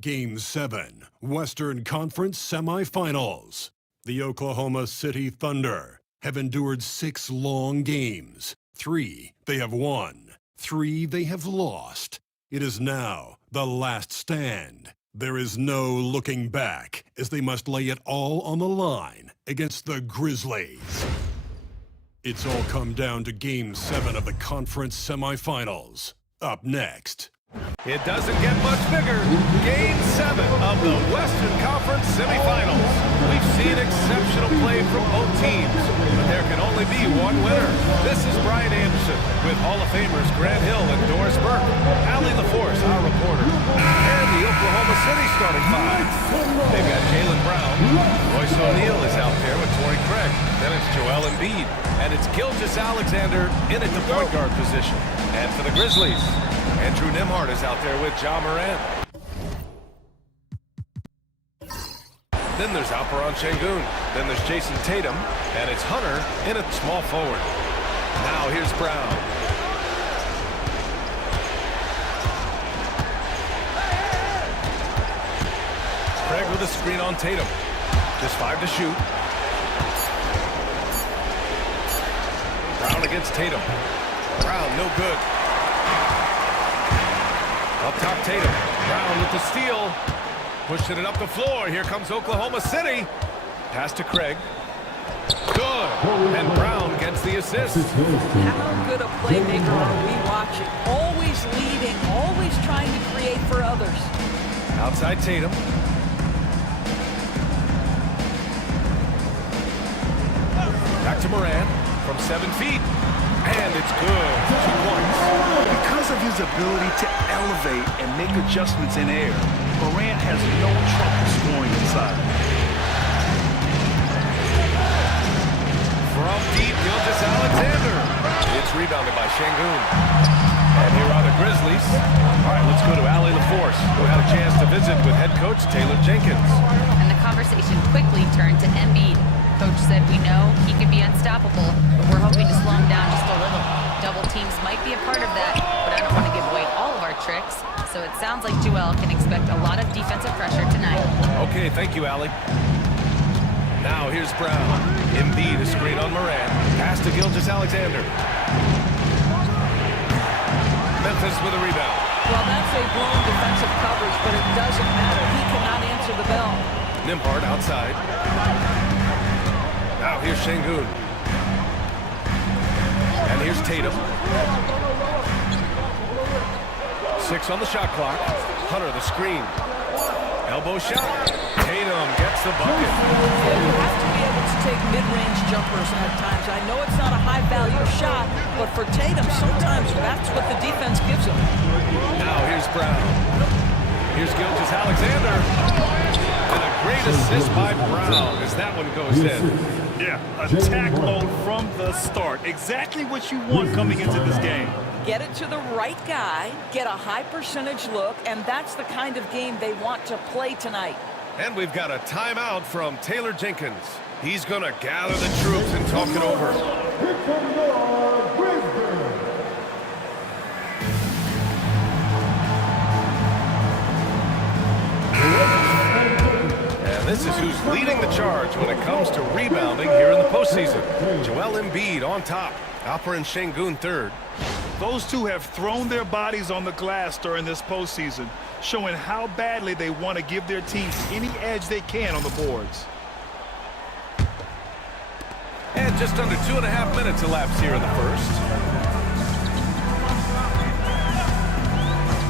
Game 7, Western Conference Semifinals. The Oklahoma City Thunder have endured 6 long games. 3 they have won, 3 they have lost. It is now the last stand. There is no looking back as they must lay it all on the line against the Grizzlies. It's all come down to Game 7 of the conference semifinals. Up next. It doesn't get much bigger. Game 7 of the Western Conference semifinals. We've seen exceptional play from both teams, but there can only be one winner. This is Brian Anderson with Hall of Famers Grant Hill and Doris Burke, Allie LaForce, our reporter, and the Oklahoma City starting 5. They've got Jaylen Brown. Royce O'Neal is out there with Torrey Craig. Then it's Joel Embiid, and it's Gilgeous-Alexander in at the point guard position. And for the Grizzlies, Andrew Nembhard is out there with Ja Morant. Then there's Alperen Sengun. Then there's Jason Tatum. And it's Hunter in at small forward. Now here's Brown. Craig with a screen on Tatum. Just 5 to shoot. Brown against Tatum. Brown, no good. Up top, Tatum. Brown with the steal. Pushing it up the floor. Here comes Oklahoma City. Pass to Craig. Good. And Brown gets the assist. How good a playmaker are we watching? Always leading, always trying to create for others. Outside Tatum. Back to Morant from 7 feet. And it's good. 2 points. Because of his ability to elevate and make adjustments in air, Morant has no trouble scoring inside. From deep, Gilgeous-Alexander. It's rebounded by Sengun. And here are the Grizzlies. All right, let's go to Allie LaForce, who had a chance to visit with head coach Taylor Jenkins. And the conversation quickly turned to Embiid. Coach said we know he can be unstoppable, but we're hoping to slow him down just a little. Double teams might be a part of that, but I don't want to give away all of our tricks. So it sounds like Joel can expect a lot of defensive pressure tonight. Okay, thank you, Allie. Now here's Brown. Embiid, a screen on Morant. Pass to Gilgeous-Alexander. Memphis with a rebound. Well, that's a blown defensive coverage, but it doesn't matter. He cannot answer the bell. Nembhard outside. Now here's Sengun. And here's Tatum. 6 on the shot clock. Hunter the screen. Elbow shot. Tatum gets the bucket. Yeah, you have to be able to take mid-range jumpers at times. I know it's not a high-value shot, but for Tatum, sometimes that's what the defense gives him. Now here's Brown. Here's Gilgeous-Alexander. And a great assist by Brown as that one goes in. Yeah, attack mode from the start. Exactly what you want coming into this game. Get it to the right guy, get a high percentage look, and that's the kind of game they want to play tonight. And we've got a timeout from Taylor Jenkins. He's going to gather the troops and talk it over. This is who's leading the charge when it comes to rebounding here in the postseason. Joel Embiid on top. Alperen Sengun third. Those two have thrown their bodies on the glass during this postseason, showing how badly they want to give their teams any edge they can on the boards. And just under 2.5 minutes elapsed here in the first.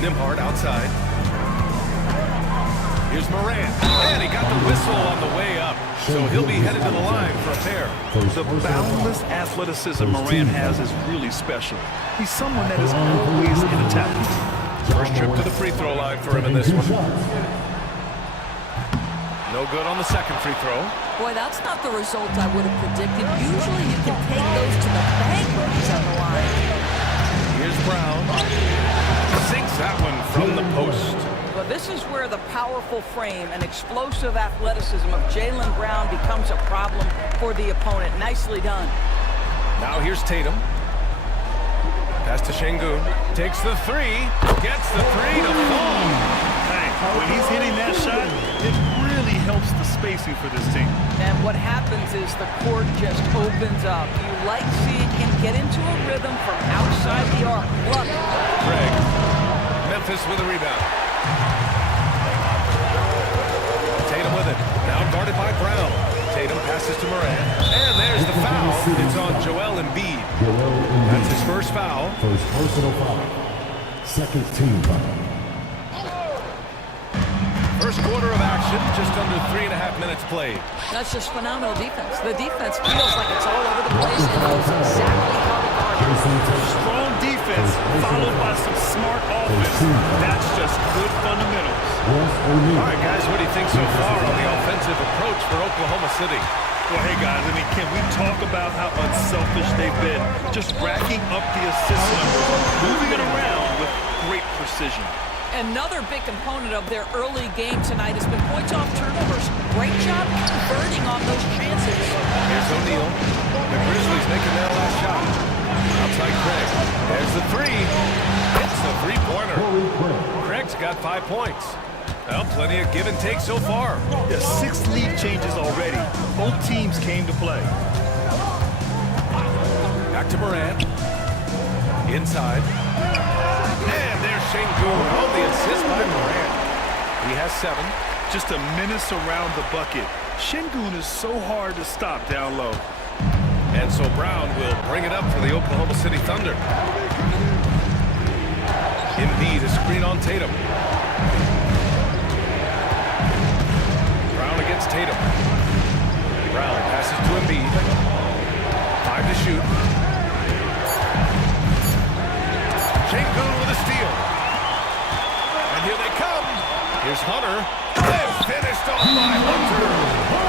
Nembhard outside. Here's Morant, and he got the whistle on the way up, so he'll be headed to the line for a pair. The boundless athleticism Morant has is really special. He's someone that is always in attack. First trip to the free throw line for him in this one. No good on the second free throw. Boy, that's not the result I would have predicted. Usually you can take those to the bank when he's on the line. Here's Brown. Sinks that one from the post. But this is where the powerful frame and explosive athleticism of Jaylen Brown becomes a problem for the opponent. Nicely done. Now here's Tatum. Pass to Sengun. Takes the three. Gets the three to fall. Thanks. When he's hitting that shot, it really helps the spacing for this team. And what happens is the court just opens up. You like seeing him get into a rhythm from outside the arc. Look. Craig. Memphis with a rebound. Tatum with it. Now guarded by Brown. Tatum passes to Morant. And there's the foul. It's on Joel Embiid. That's his first foul. First personal foul. Second team foul. First quarter of action, just under 3.5 minutes played. That's just phenomenal defense. The defense feels like it's all over the place and knows exactly how to guard it. Strong defense followed by some smart offense. That's just good fundamentals. All right, guys, what do you think so far on the offensive approach for Oklahoma City? Well, hey, guys, I mean, can we talk about how unselfish they've been? Just racking up the assist numbers, moving it around with great precision. Another big component of their early game tonight has been points off turnovers. Great job converting on those chances. Here's O'Neal. The Grizzlies making their last shot. Outside Craig. There's the three. It's the three-pointer. Craig's got 5 points. Well, plenty of give and take so far. Yeah, 6 lead changes already. Both teams came to play. Back to Morant. Inside. And there's Şengün. Oh, the assist by Morant. He has 7. Just a menace around the bucket. Şengün is so hard to stop down low. And so Brown will bring it up for the Oklahoma City Thunder. Embiid, a screen on Tatum. Brown against Tatum. Brown passes to Embiid. 5 to shoot. Şengün with a steal. And here they come. Here's Hunter. And finished off by Hunter.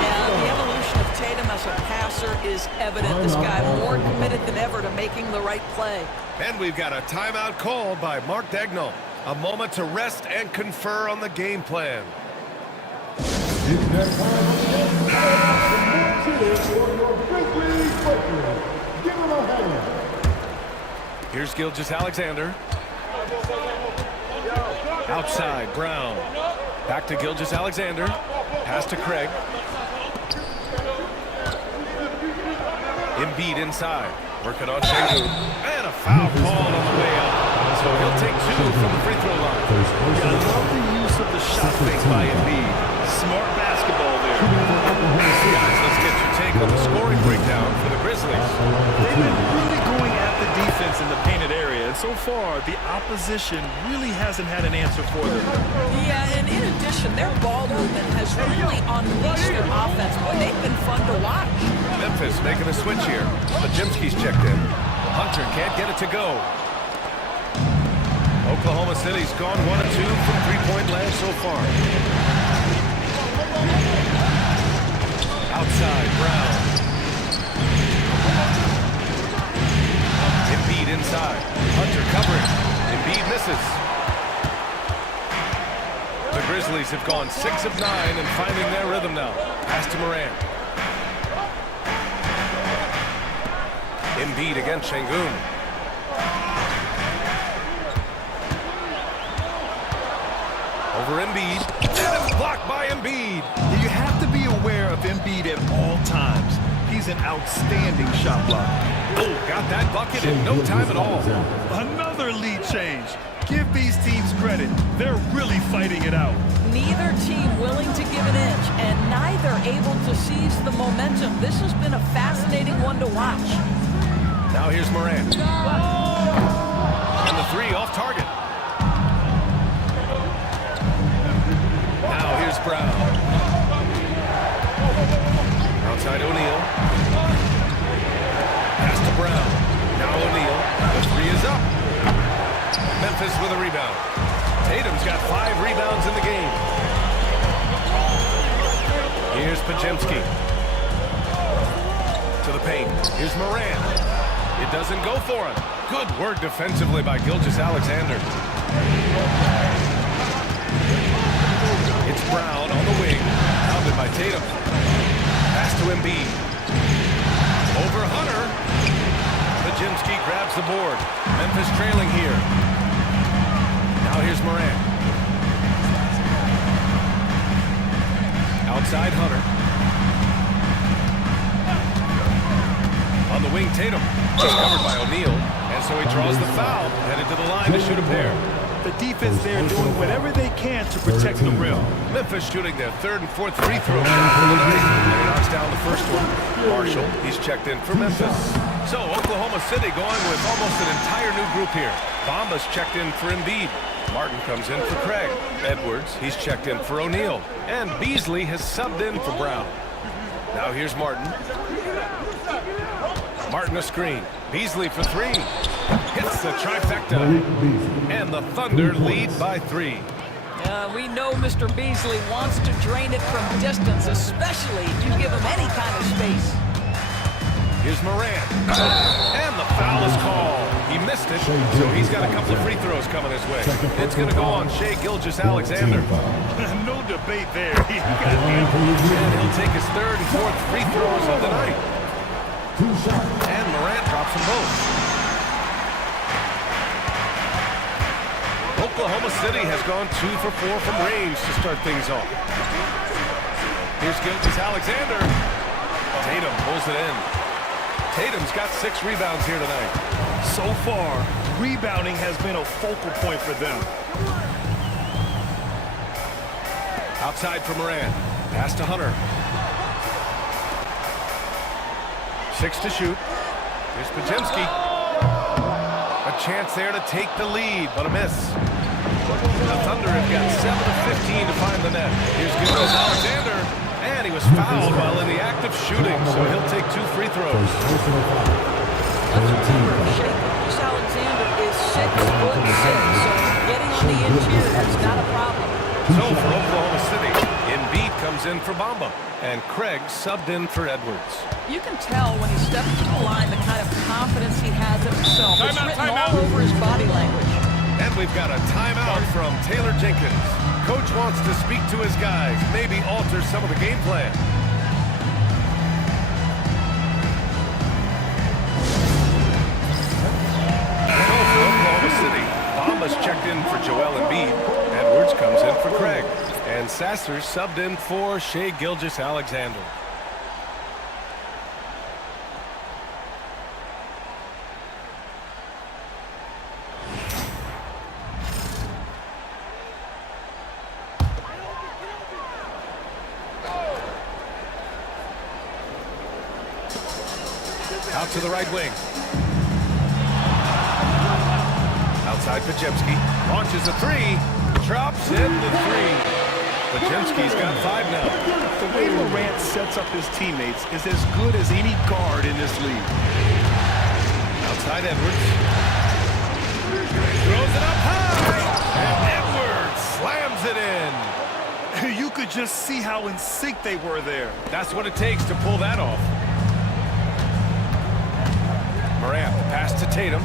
Yeah, the evolution of Tatum as a passer is evident. This guy more committed than ever to making the right play. And we've got a timeout called by Mark Daigneault. A moment to rest and confer on the game plan. Here's Gilgeous-Alexander. Outside, Brown. Back to Gilgeous-Alexander. Pass to Craig. Embiid inside. Working on Şengün. And a foul called on the way up. So he'll take 2 from the free throw line. Yeah, I love the use of the shot fake by Embiid. Smart basketball there. Guys, let's get your take on the scoring breakdown for the Grizzlies. They've been really going at the defense in the painted area, and so far, the opposition really hasn't had an answer for them. Yeah, and in addition, their ball movement has really unleashed their offense. Boy, they've been fun to watch. Memphis making a switch here. Pajemski's checked in. Hunter can't get it to go. Oklahoma City's gone 1 of 2 from three-point land so far. Outside, Brown. Embiid inside. Hunter covering. Embiid misses. The Grizzlies have gone 6 of 9 and finding their rhythm now. Pass to Morant. Embiid against Şengün. Over Embiid. And it's blocked by Embiid. You have to be aware of Embiid at all times. He's an outstanding shot blocker. Oh, got that bucket in no time at all. Another lead change. Give these teams credit. They're really fighting it out. Neither team willing to give an inch, and neither able to seize the momentum. This has been a fascinating one to watch. Now here's Morant. And the 3 off target. Now here's Brown. Outside O'Neal. Pass to Brown. Now O'Neal. The 3 is up. Memphis with a rebound. Tatum's got 5 rebounds in the game. Here's Pajemski. To the paint. Here's Morant. It doesn't go for him. Good work defensively by Gilgeous-Alexander. It's Brown on the wing. Pounded by Tatum. Pass to Embiid. Over Hunter. Pajemski grabs the board. Memphis trailing here. Now here's Morant. Outside Hunter. On the wing, Tatum. Just covered by O'Neal. And so he draws the foul, headed to the line to shoot a pair. The defense there doing whatever they can to protect the rim. Memphis shooting their third and fourth free throw shot for the night. And he knocks down the first one. Marshall, he's checked in for Memphis. So Oklahoma City going with almost an entire new group here. Bamba's checked in for Embiid. Martin comes in for Craig. Edwards, he's checked in for O'Neal. And Beasley has subbed in for Brown. Now here's Martin. Martin a screen. Beasley for three. Hits the trifecta. And the Thunder lead by 3. We know Mr. Beasley wants to drain it from distance, especially if you give him any kind of space. Here's Morant. And the foul is called. He missed it, so he's got a couple of free throws coming his way. It's going to go on Shai Gilgeous-Alexander. No debate there. He got him. And he'll take his third and fourth free throws of the night. And Morant drops them both. Oklahoma City has gone 2 for 4 from range to start things off. Here's Gilgeous-Alexander. Tatum pulls it in. Tatum's got 6 rebounds here tonight. So far, rebounding has been a focal point for them. Outside for Morant. Pass to Hunter. 6 to shoot. Here's Podziemski. A chance there to take the lead, but a miss. The Thunder have got 7 of 15 to find the net. Here's Gilgeous-Alexander. And he was fouled while in the act of shooting, so he'll take 2 free throws. Let's remember, Shai Gilgeous-Alexander is 6'6", so getting on the interior is not a problem. So for Oklahoma City, Embiid comes in for Bamba, and Craig subbed in for Edwards. You can tell when he steps to the line the kind of confidence he has in himself. It's written all over his body language. And we've got a timeout from Taylor Jenkins. Coach wants to speak to his guys, maybe alter some of the game plan. So for Oklahoma City, Bamba's checked in for Joel Embiid. Edwards comes in for Craig. And Sasser's subbed in for Shai Gilgeous-Alexander. Out to the right wing. Outside Podziemski. Launches a 3. Drops in the 3. Podziemski's got 5 now. The way Morant sets up his teammates is as good as any guard in this league. Outside Edwards. Throws it up high. And Edwards slams it in. You could just see how in sync they were there. That's what it takes to pull that off. Morant, pass to Tatum.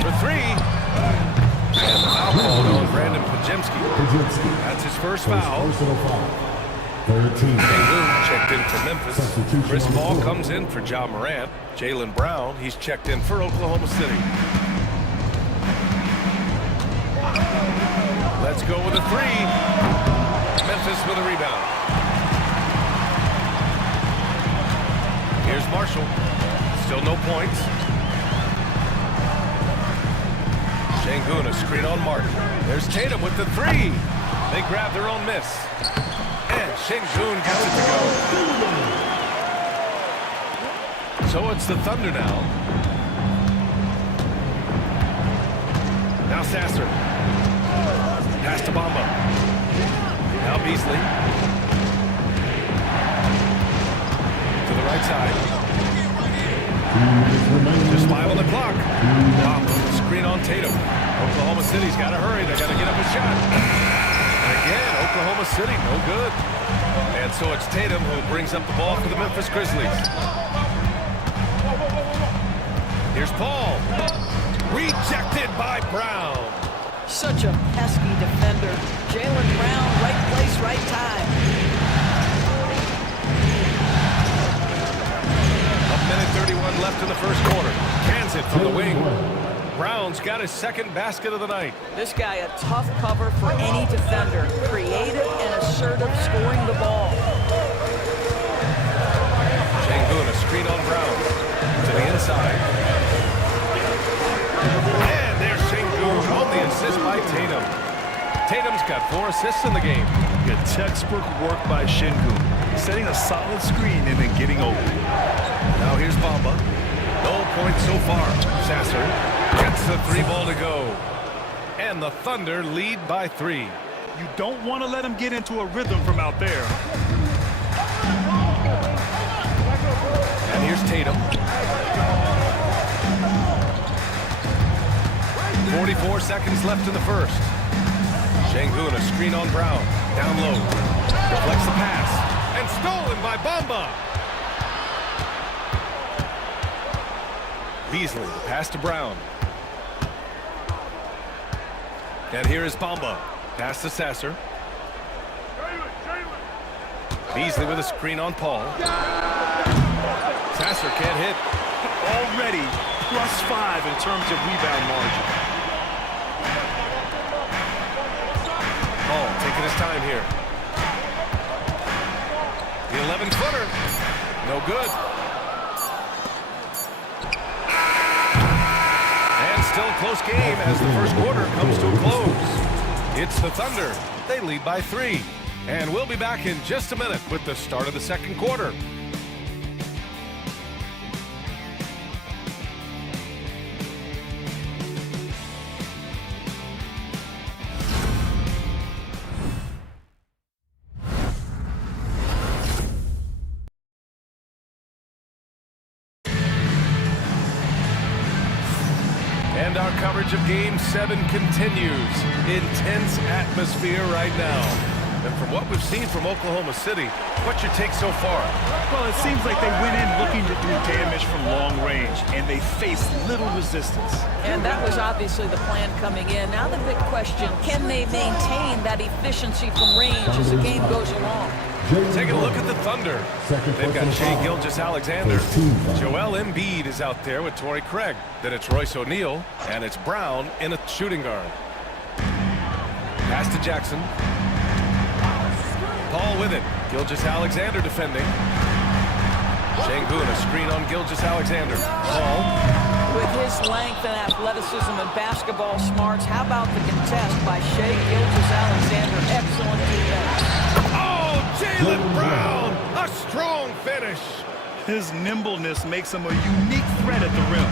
For 3. And the foul called on Brandon Podziemski. That's his first foul. Sengun checked in for Memphis. Chris Paul comes in for Ja Morant. Jaylen Brown, he's checked in for Oklahoma City. Let's go with a 3. Memphis with a rebound. Here's Marshall. Still no points. Sengun, a screen on Martin. There's Tatum with the 3. They grab their own miss. And Sengun gets it to go. So it's the Thunder now. Now Sasser. Pass to Bamba. Now Beasley. To the right side. Just 5 on the clock. Bamba, screen on Tatum. Oklahoma City's got to hurry. They got to get up a shot. And again, Oklahoma City, no good. And so it's Tatum who brings up the ball for the Memphis Grizzlies. Here's Paul. Rejected by Brown. Such a pesky defender. Jaylen Brown, right place, right time. 1:31 left in the first quarter. Cans it from the wing. Brown's got his second basket of the night. This guy a tough cover for any defender. Creative and assertive scoring the ball. Şengün, a screen on Brown. To the inside. And there's Şengün on the assist by Tatum. Tatum's got 4 assists in the game. Good textbook work by Şengün. Setting a solid screen and then getting open. Now here's Bamba. No points so far. Sasser gets the 3 ball to go. And the Thunder lead by 3. You don't want to let him get into a rhythm from out there. And here's Tatum. 44 seconds left in the first. Şengün, a screen on Brown. Down low. Deflects the pass. And stolen by Bamba. Beasley, the pass to Brown. And here is Bamba. Pass to Sasser. Beasley with a screen on Paul. Sasser can't hit. Already +5 in terms of rebound margin. Paul taking his time here. The 11-footer. No good. And still a close game as the first quarter comes to a close. It's the Thunder. They lead by 3. And we'll be back in just a minute with the start of the second quarter. And our coverage of Game 7 continues. Intense atmosphere right now. And from what we've seen from Oklahoma City, what's your take so far? Well, it seems like they went in looking to do damage from long range, and they faced little resistance. And that was obviously the plan coming in. Now the big question, can they maintain that efficiency from range as the game goes along? Taking a look at the Thunder. They've got Shai Gilgeous-Alexander. Joel Embiid is out there with Torrey Craig. Then it's Royce O'Neal, and it's Brown in a shooting guard. Pass to Jackson. Paul with it. Gilgeous-Alexander defending. Şengün, a screen on Gilgeous-Alexander. Paul. With his length and athleticism and basketball smarts, how about the contest by Shai Gilgeous-Alexander? Excellent defense. Jaylen Brown, a strong finish. His nimbleness makes him a unique threat at the rim.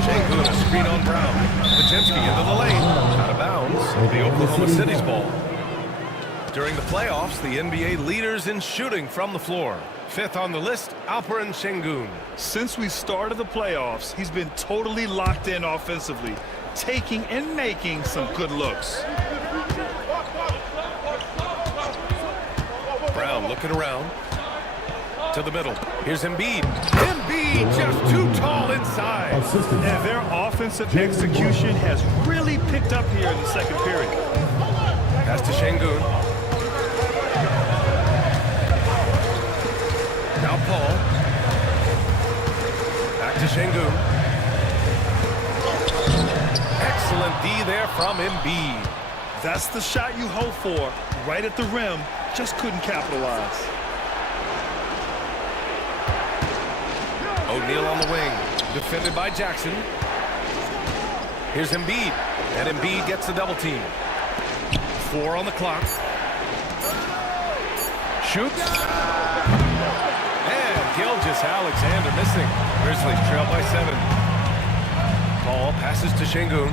Şengün, a screen on Brown. Pajemski into the lane. Out of bounds. The Oklahoma City's ball. During the playoffs, the NBA leaders in shooting from the floor. 5th on the list, Alperen Şengün. Since we started the playoffs, he's been totally locked in offensively, taking and making some good looks. Brown looking around to the middle. Here's Embiid. Embiid just too tall inside. And their offensive execution has really picked up here in the second period. Pass to Şengün. Now Paul. Back to Şengün. Excellent D there from Embiid. That's the shot you hope for, right at the rim. Just couldn't capitalize. O'Neal on the wing, defended by Jackson. Here's Embiid, and Embiid gets the double team. 4 on the clock. Shoots. And Gilgeous-Alexander missing. Grizzlies trail by 7. Paul passes to Şengün.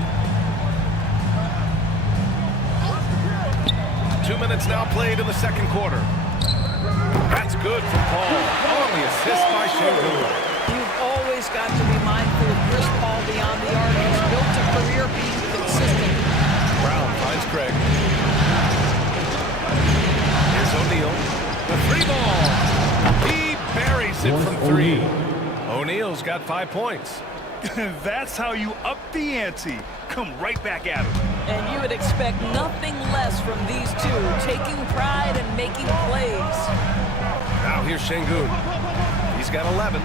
2 minutes now played in the second quarter. That's good from Paul. On the assist by Şengün. You've always got to be mindful of Chris Paul beyond the arc. He's built a career being consistent. Brown finds Craig. Here's O'Neal. The 3 ball. He buries it from 3. O'Neal's got 5 points. That's how you up the ante. Come right back at him. And you would expect nothing less from these two, taking pride and making plays. Now here's Şengün. He's got 11.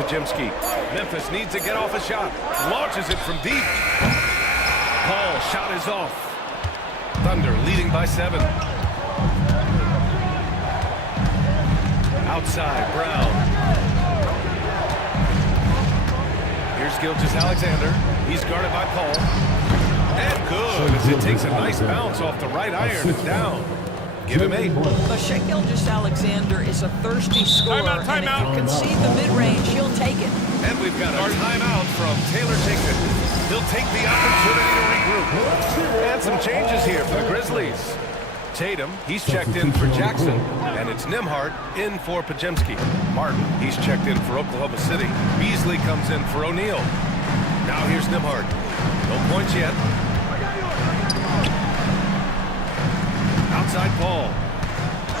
Pajemski. Memphis needs to get off a shot. Launches it from deep. Paul, shot is off. Thunder leading by 7. Outside, Brown. Here's Gilgeous-Alexander. He's guarded by Paul. And good as it takes a nice bounce off the right iron and down. Give him 8. But Shai Gilgeous-Alexander is a thirsty scorer, and if you can see the mid-range, he'll take it. And we've got a timeout from Taylor Jenkins. He'll take the opportunity to regroup. And some changes here for the Grizzlies. Tatum, he's checked in for Jackson, and it's Nembhard in for Pajemski. Martin, he's checked in for Oklahoma City. Beasley comes in for O'Neal. Now here's Nembhard. No points yet. Outside Paul.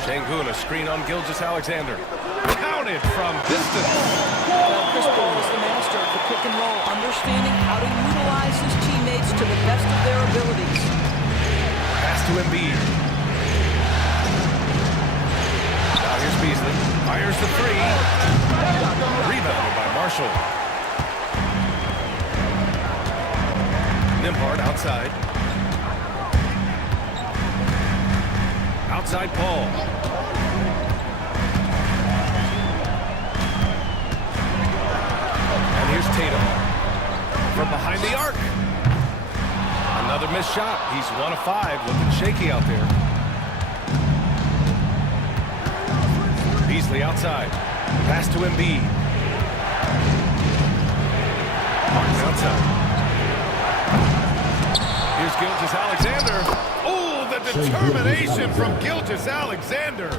Şengün, a screen on Gilgeous-Alexander. Counted from distance. Chris Paul is the master of the pick and roll, understanding how to utilize his teammates to the best of their abilities. Pass to Embiid. Now here's Beasley. Fires the 3. Rebounded by Marshall. Nembhard outside. Outside Paul. And here's Tatum. From behind the arc. Another missed shot. He's 1 of 5, looking shaky out there. Beasley outside. Pass to Embiid. Martin outside. Here's Gilgeous-Alexander. Oh, the determination from Gilgeous-Alexander.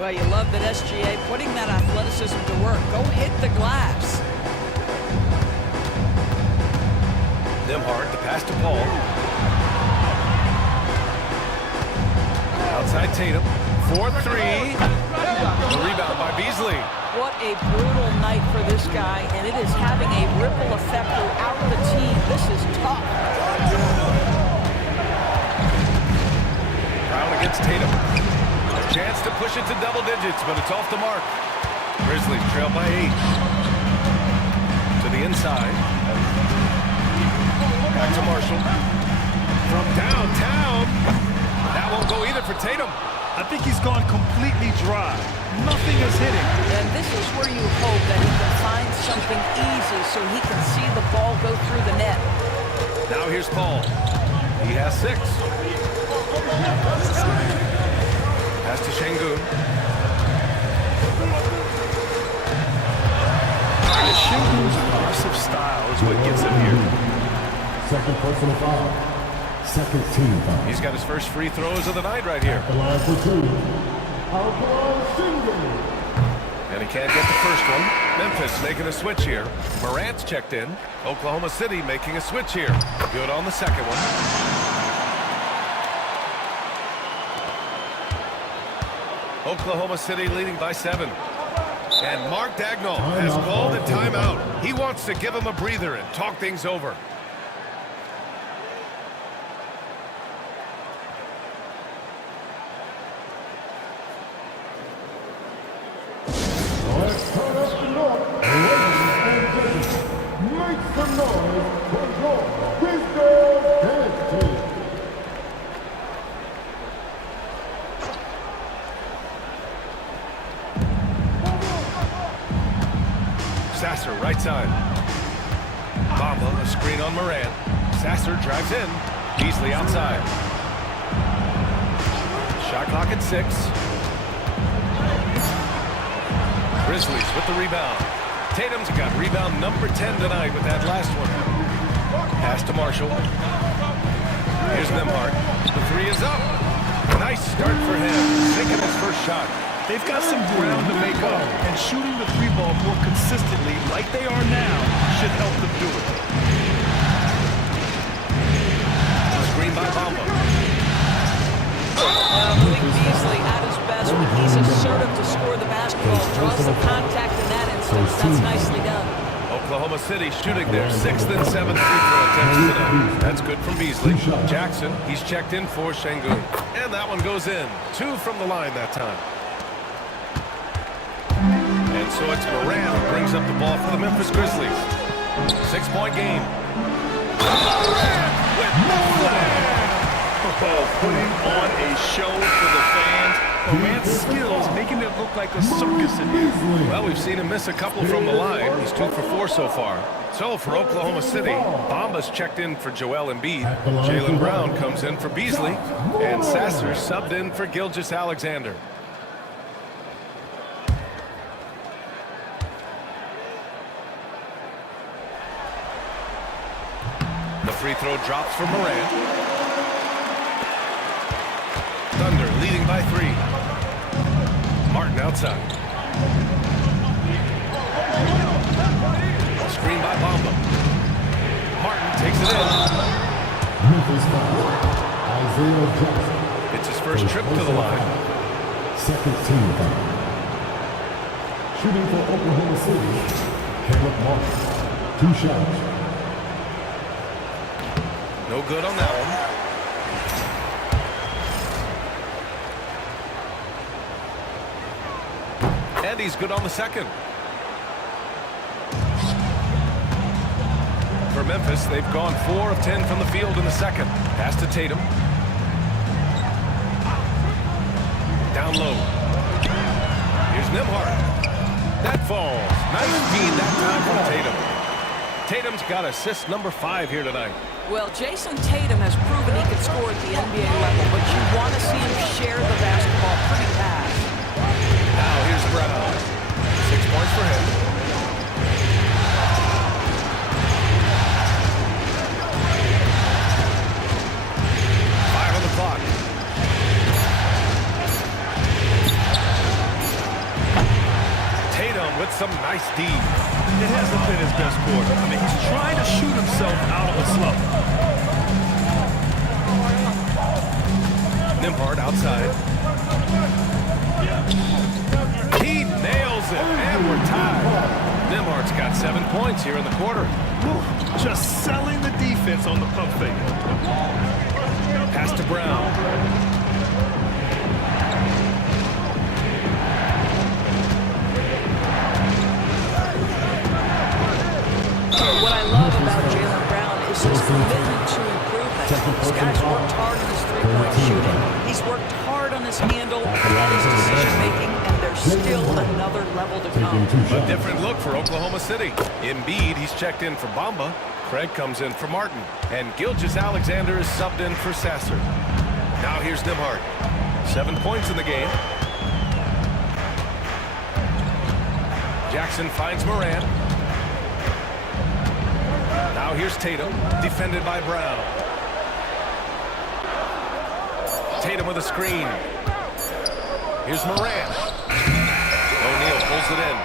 Well, you love that SGA putting that athleticism to work. Go hit the glass. Nembhard, the pass to Paul. Outside Tatum. 4-3. The rebound by Beasley. What a brutal night for this guy, and it is having a ripple effect throughout the team. This is tough. Brown against Tatum. A chance to push it to double digits, but it's off the mark. Grizzlies trail by 8. To the inside. Back to Marshall. From downtown. That won't go either for Tatum. I think he's gone completely dry. Nothing is hitting. And this is where you hope that he can find something easy so he can see the ball go through the net. Now here's Paul. He has 6. Pass to Şengün. Şengün's aggressive style is what gets him here. Second personal foul. Second team foul. He's got his first free throws of the night right here. The line for 2. Şengün. And he can't get the first one. Memphis making a switch here. Morant's checked in. Oklahoma City making a switch here. Good on the second one. Oklahoma City leading by 7. And Mark Dagnall has called a timeout. He wants to give him a breather and talk things over. Let's turn up the north. Make some noise for your Grizzlies team. Sasser, right side. Bamba, a screen on Morant. Sasser drives in. Beasley outside. Shot clock at 6. Grizzlies with the rebound. Tatum's got rebound number 10 tonight with that last one. Pass to Marshall. Here's Nembhard. The 3 is up. Nice start for him. Taking his first shot. They've got some ground to make up, and shooting the 3-ball more consistently like they are now should help them do it. Screen by Bamba. Malik Beasley at his best when he's assertive to score the basketball, draws the contact in that instance. That's nicely done. Oklahoma City shooting their 6th and 7th free throw attempts tonight. That's good from Beasley. Jackson, he's checked in for Şengün. And that one goes in. 2 from the line that time. And so it's Moran who brings up the ball for the Memphis Grizzlies. 6-point game. Moran with the flag. Putting on a show for the fans. Moran's skills making it look like a circus in here. Well, we've seen him miss a couple from the line. He's 2 for 4 so far. So for Oklahoma City, Bamba's checked in for Joel Embiid. Jaylen Brown comes in for Beasley. And Sasser subbed in for Gilgeous-Alexander. The free throw drops for Moran. Thunder leading by 3. Martin outside. Screen by Bamba. Martin takes it in. Memphis foul. Isaiah Jackson. It's his first trip to the line. Second team foul. Shooting for Oklahoma City. Caleb Martin. 2 shots. No good on that one. And he's good on the second. For Memphis, they've gone 4 of 10 from the field in the second. Pass to Tatum. Down low. Here's Nembhard. That falls. Nice feed that time from Tatum. Tatum's got assist number 5 here tonight. Well, Jason Tatum has proven he can score at the NBA level, but you want to see him share the basketball pretty fast. Now here's Brown. 6 points for him. Five on the clock. Tatum with some nice D. It hasn't been his best quarter. I mean, he's trying to shoot himself out of a slump. Nembhard outside. He nails it, and we're tied. Nembhard's got 7 points here in the quarter. Whew, just selling the defense on the pump fake. Pass to Brown. What I love about Jaylen Brown is his commitment to improvement. This guy's worked hard on his three-point shooting. He's worked hard on his handle and his decision-making, and there's still another level to come. A different look for Oklahoma City. Embiid, he's checked in for Bamba. Craig comes in for Martin. And Gilgeous-Alexander is subbed in for Sasser. Now here's Nembhard. 7 points in the game. Jackson finds Moran. Now here's Tatum, defended by Brown. Tatum with a screen. Here's Moran. O'Neal pulls it in.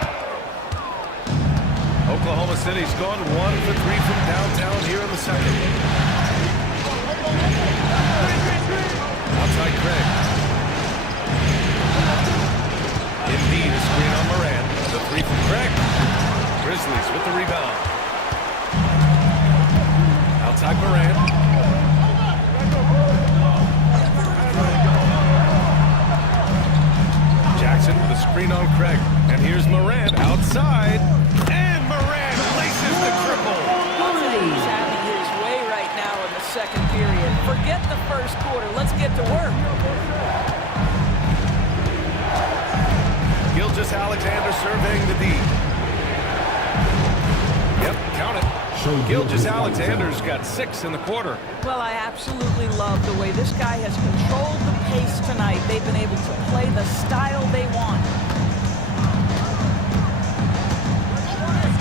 Oklahoma City's gone 1 for 3 from downtown here in the second. Outside Craig. Embiid, a screen on Moran. The 3 from Craig. Grizzlies with the rebound. Outside Moran. Jackson with a screen on Craig. And here's Moran outside. And Moran laces the triple. He's having his way right now in the second period. Forget the first quarter. Let's get to work. Gilgeous-Alexander surveying the D. Yep, count it. Gilgeous-Alexander's got 6 in the quarter. Well, I absolutely love the way this guy has controlled the pace tonight. They've been able to play the style they want.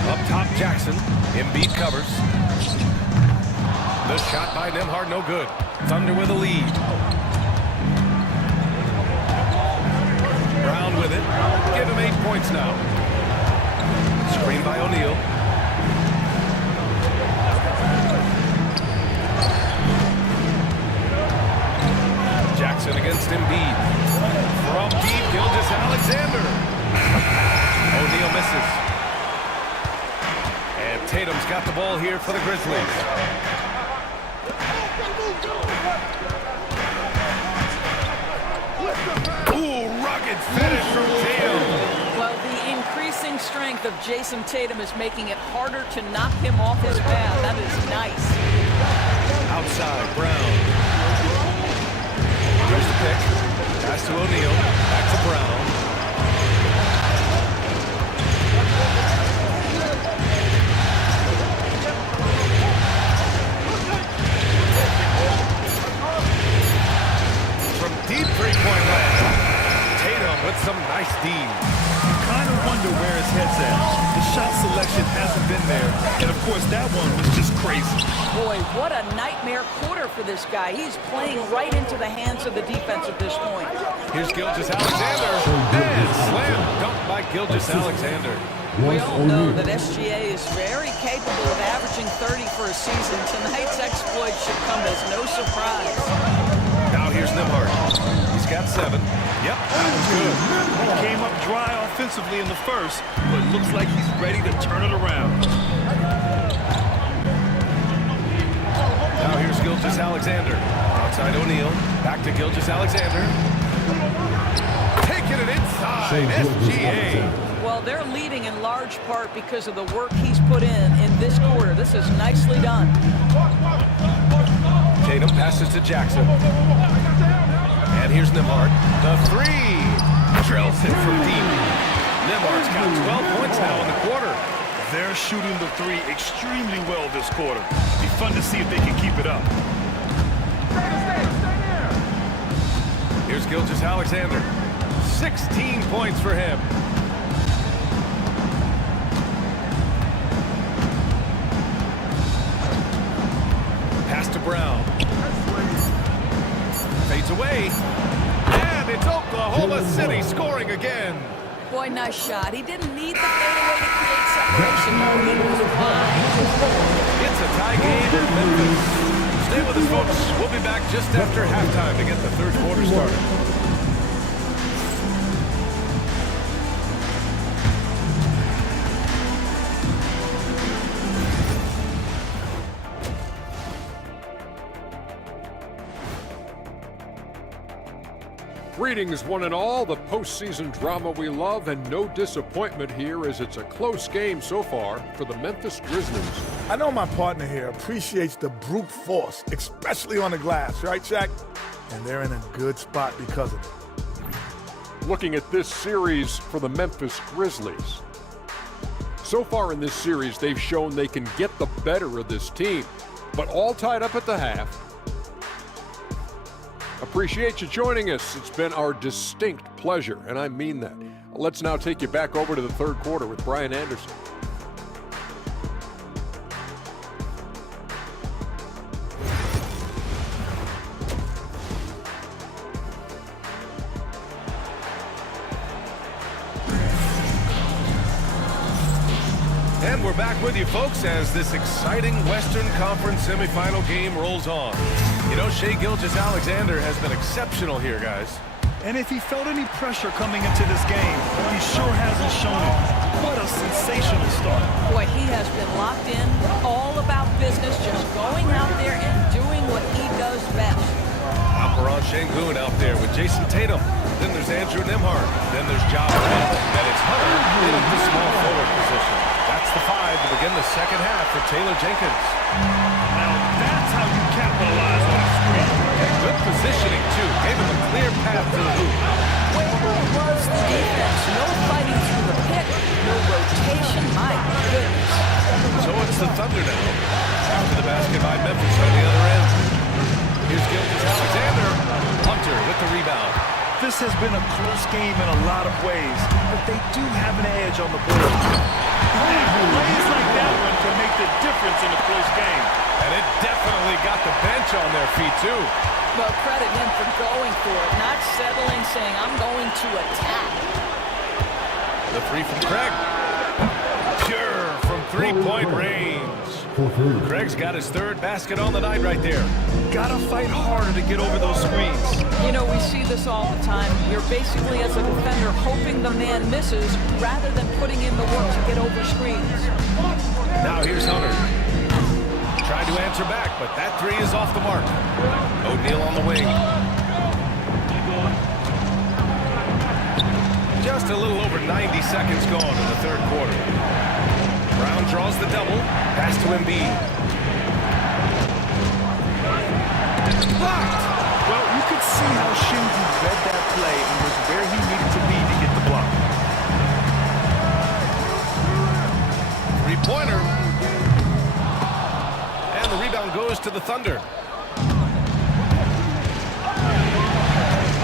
Up top, Jackson. Embiid covers. The shot by Nembhard, no good. Thunder with a lead. Brown with it. Give him 8 points now. Screen by O'Neal. Jackson against Embiid. From deep, Gilgeous-Alexander. O'Neal misses. And Tatum's got the ball here for the Grizzlies. Ooh, rugged finish from Tatum. Well, the increasing pulling strength of Jason Tatum is making it harder to knock him off his path. That is nice. Outside, Brown. Here's the pick. Pass to O'Neal. Back to Brown. From deep three-point land. Tatum with some nice D. You kind of wonder where his head's at. The shot selection hasn't been there. And, of course, that one was just crazy. Boy, what a nightmare quarter for this guy. He's playing right into the hands of the defense at this point. Here's Gilgeous-Alexander. And slam dunk by Gilgeous-Alexander. We all know that SGA is very capable of averaging 30 for a season. Tonight's exploit should come as no surprise. Now here's Nembhard. He's got 7. Yep, that was good. He came up dry offensively in the first, but looks like he's ready to turn it around. Now here's Gilgeous-Alexander. Outside O'Neal. Back to Gilgeous-Alexander. Taking it inside. SGA. Well, they're leading in large part because of the work he's put in this quarter. This is nicely done. Tatum passes to Jackson. And here's Nembhard. The 3. Drills it from deep. Nembhard's got 12 points now in the quarter. They're shooting the 3 extremely well this quarter. Be fun to see if they can keep it up. Here's Gilgeous-Alexander. 16 points for him. Pass to Brown. Fades away. And it's Oklahoma City scoring again. Boy, nice shot. He didn't need the fadeaway to create separation. He was fine. It's a tie game in Memphis. Stay with us, folks. We'll be back just after halftime to get the third quarter started. Greetings, one and all. The postseason drama we love, and no disappointment here as it's a close game so far for the Memphis Grizzlies. I know my partner here appreciates the brute force, especially on the glass, right, Shaq? And they're in a good spot because of it. Looking at this series for the Memphis Grizzlies. So far in this series, they've shown they can get the better of this team, but all tied up at the half. Appreciate you joining us. It's been our distinct pleasure, and I mean that. Let's now take you back over to the third quarter with Brian Anderson. And we're back with you, folks, as this exciting Western Conference semifinal game rolls on. You know, Shai Gilgeous-Alexander has been exceptional here, guys. And if he felt any pressure coming into this game, he sure hasn't shown it. What a sensational start. Boy, he has been locked in, all about business, just going out there and doing what he does best. Alperon Şengün out there with Jason Tatum. Then there's Andrew Nembhard. Then there's Ja Morant. And it's Hunter in the small forward position. That's the 5 to begin the second half for Taylor Jenkins. Now that's how you capitalize on a screen. Good positioning, too. Gave him a clear path to the hoop. Where was the defense? No fighting through the pick, no rotation. My goodness. So it's the Thunder now. After the basket by Memphis on the other end. Here's Gilgeous-Alexander. Hunter with the rebound. This has been a close game in a lot of ways, but they do have an edge on the board. Plays like that one can make the difference in a close game. And it definitely got the bench on their feet, too. Well, credit him for going for it, not settling, saying, I'm going to attack. The 3 from Craig. Pure from three-point range. Craig's got his third basket on the night right there. Gotta fight harder to get over those screens. You know, we see this all the time. You're basically, as a defender, hoping the man misses rather than putting in the work to get over screens. Now here's Hunter. Tried to answer back, but that 3 is off the mark. O'Neal on the wing. Just a little over 90 seconds gone in the third quarter. Brown draws the double. Pass to Embiid. Blocked. Well, you could see how Shinji read that play and was where he needed to be to get the block. Three-pointer. And the rebound goes to the Thunder.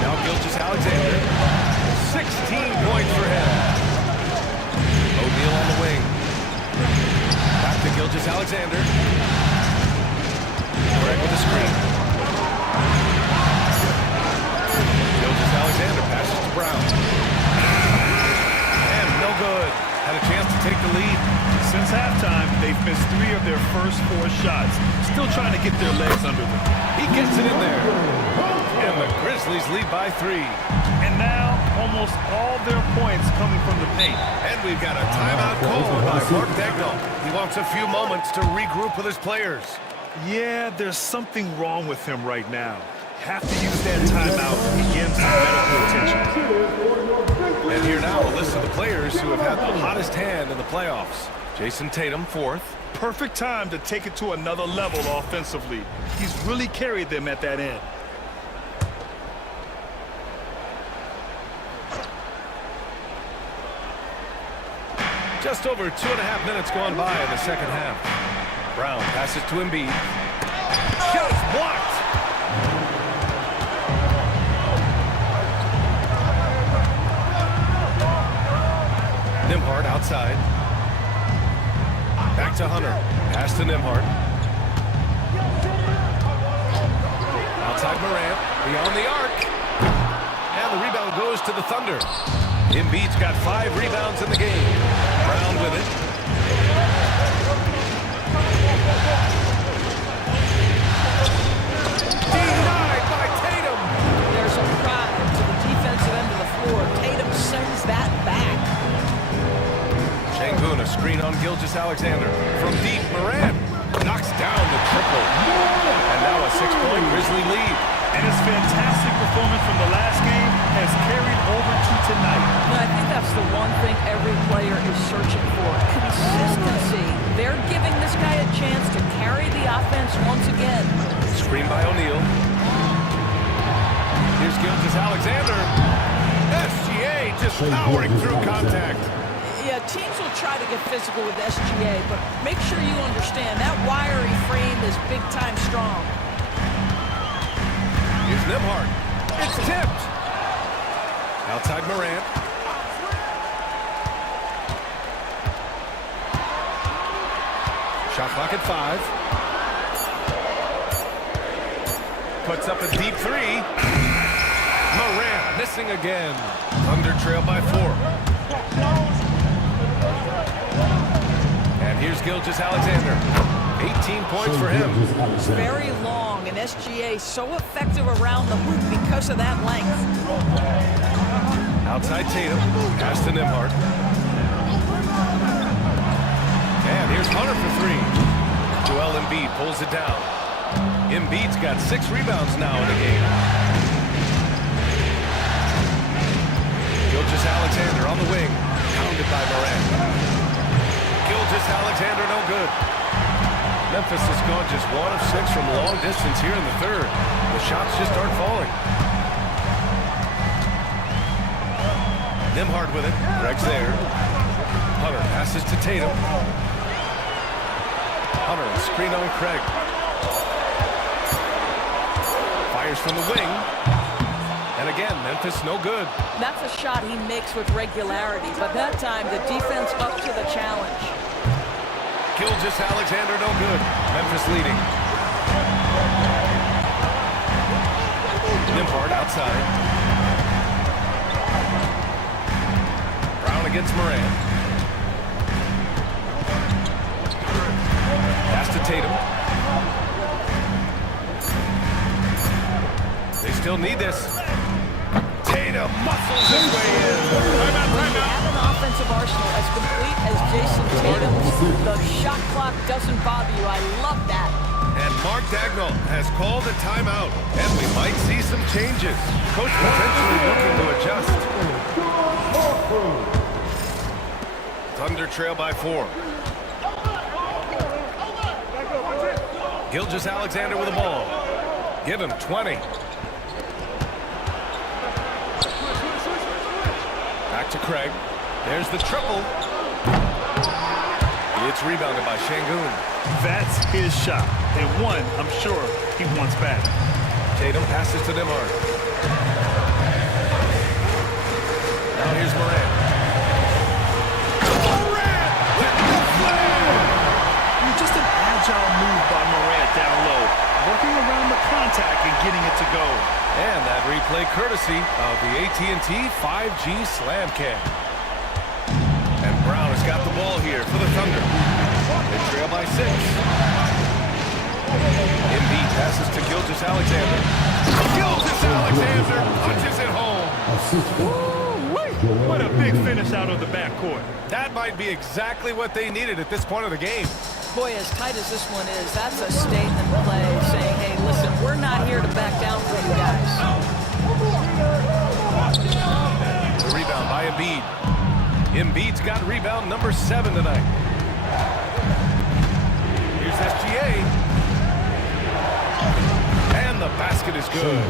Now Gilgeous-Alexander. 16 points for him. O'Neal on the wing. Back to Gilgeous-Alexander. Greg with the screen. Gilgeous-Alexander passes to Brown. And no good. Had a chance to take the lead. Since halftime, they've missed 3 of their first 4 shots. Still trying to get their legs under them. He gets it in there. And the Grizzlies lead by 3. And now, almost all their points coming from the paint. And we've got a timeout called by Mark Dagnall. He wants a few moments to regroup with his players. Yeah, there's something wrong with him right now. Have to use that timeout to begin some medical attention. And here now, a list of the players who have had the hottest hand in the playoffs. Jason Tatum, 4th. Perfect time to take it to another level offensively. He's really carried them at that end. Just over 2.5 minutes gone by in the second half. Brown passes to Embiid. Shot is blocked. Nembhard outside. Back to Hunter. Pass to Nembhard. Outside Morant. Beyond the arc. And the rebound goes to the Thunder. Embiid's got 5 rebounds in the game. Brown with it. Denied by Tatum. There's a drive to the defensive end of the floor. Tatum sends that back. Şengün, a screen on Gilgeous-Alexander. From deep, Morant knocks down the triple. And now a 6-point Grizzly lead. And his fantastic performance from the last game has carried over to tonight. And I think that's the one thing every player is searching for. Consistency. They're giving this guy a chance to carry the offense once again. Screen by O'Neal. Here's Gilgeous-Alexander. SGA just powering through contact. Yeah, teams will try to get physical with SGA, but make sure you understand that wiry frame is big-time strong. Here's Nembhard. It's tipped. Outside Morant. Shot clock at 5. Puts up a deep 3. Morant missing again. Thunder trail by 4. And here's Gilgeous-Alexander. 18 points for him. It's very long, and SGA so effective around the hoop because of that length. Outside Tatum. Pass to Nembhard. And here's Hunter for 3. Joel Embiid pulls it down. Embiid's got 6 rebounds now in the game. Gilgeous-Alexander on the wing. Pounded by Morant. Gilgeous-Alexander no good. Memphis has gone just 1 of 6 from long distance here in the third. The shots just aren't falling. Nembhard with it. Greg's there. Hunter passes to Tatum. Hunter, screen on Craig. Fires from the wing. And again, Memphis no good. That's a shot he makes with regularity, but that time the defense up to the challenge. Gilgeous-Alexander no good. Memphis leading. Nembhard outside. Brown against Morant. Pass to Tatum. They still need this. Tatum muscles his way in. When you have an offensive arsenal as complete as Jason Tatum's, the shot clock doesn't bother you. I love that. And Mark Dagnall has called a timeout, and we might see some changes. Coach potentially looking to adjust. Thunder trail by 4. Gilgeous-Alexander with the ball. Give him 20. Back to Craig. There's the triple. It's rebounded by Şengün. That's his shot. And one, I'm sure, he wants back. Tatum passes to Nembhard. Now here's Morant. Morant with the flare! Just an agile move by Morant down low, working around the contact and getting it to go. And that replay courtesy of the AT&T 5G Slam Cam. And Brown has got the ball here for the Thunder. They trail by 6. Embiid passes to Gilgeous-Alexander. Gilgeous-Alexander punches it home. What a big finish out of the backcourt. That might be exactly what they needed at this point of the game. Boy, as tight as this one is, that's a statement play saying, hey, listen, we're not here to back down for you guys. The rebound by Embiid. Embiid's got rebound number 7 tonight. Here's SGA. And the basket is good.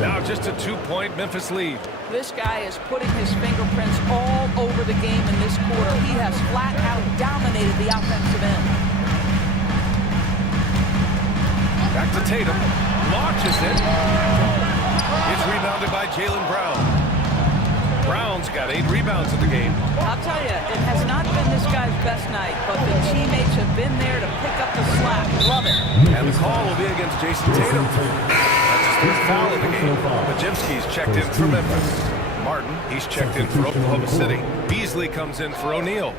Now just a 2-point Memphis lead. This guy is putting his fingerprints all over the game in this quarter. He has flat out dominated the offensive end. Back to Tatum. Launches it. It's rebounded by Jaylen Brown. Brown's got 8 rebounds in the game. I'll tell you, it has not been this guy's best night, but the teammates have been there to pick up the slack. Love it. And the call will be against Jason Tatum. That's his 3rd foul of the game. Pajemski's checked in for Memphis. Martin, he's checked in for Oklahoma City. Beasley comes in for O'Neal.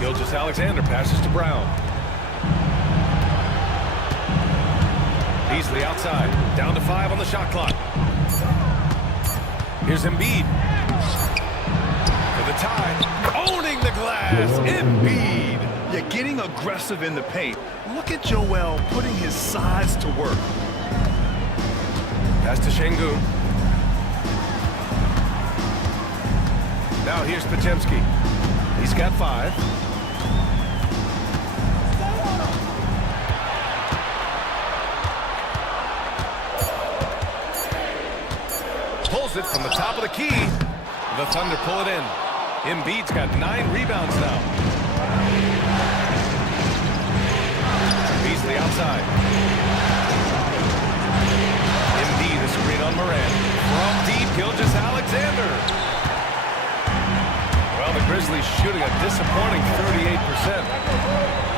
Gilgeous-Alexander passes to Brown. Beasley outside. Down to 5 on the shot clock. Here's Embiid. For the tie. Owning the glass. Embiid. Yeah, getting aggressive in the paint. Look at Joel putting his size to work. Pass to Şengün. Now here's Pajemski. He's got 5. Pulls it from the top of the key. The Thunder pull it in. Embiid's got 9 rebounds now. Beasley outside. Embiid, a screen on Morant. From deep, Gilgeous-Alexander. Well, the Grizzlies shooting a disappointing 38%.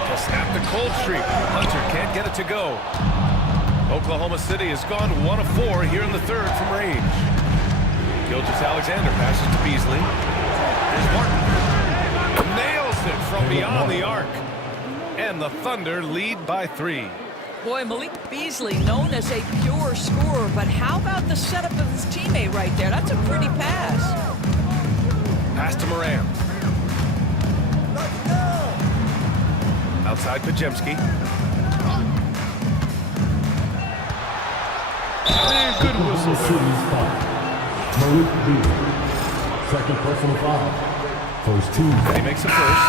To snap the cold streak, Hunter can't get it to go. Oklahoma City has gone 1 of 4 here in the 3rd from range. Gilgeous-Alexander passes to Beasley. Here's Martin. Nails it from beyond the arc. And the Thunder lead by 3. Boy, Malik Beasley, known as a pure scorer, but how about the setup of his teammate right there? That's a pretty pass. Pass to Morant. Outside Pajemski. And good whistle there. Malik Beasley, 2nd personal foul. First team. He makes a first.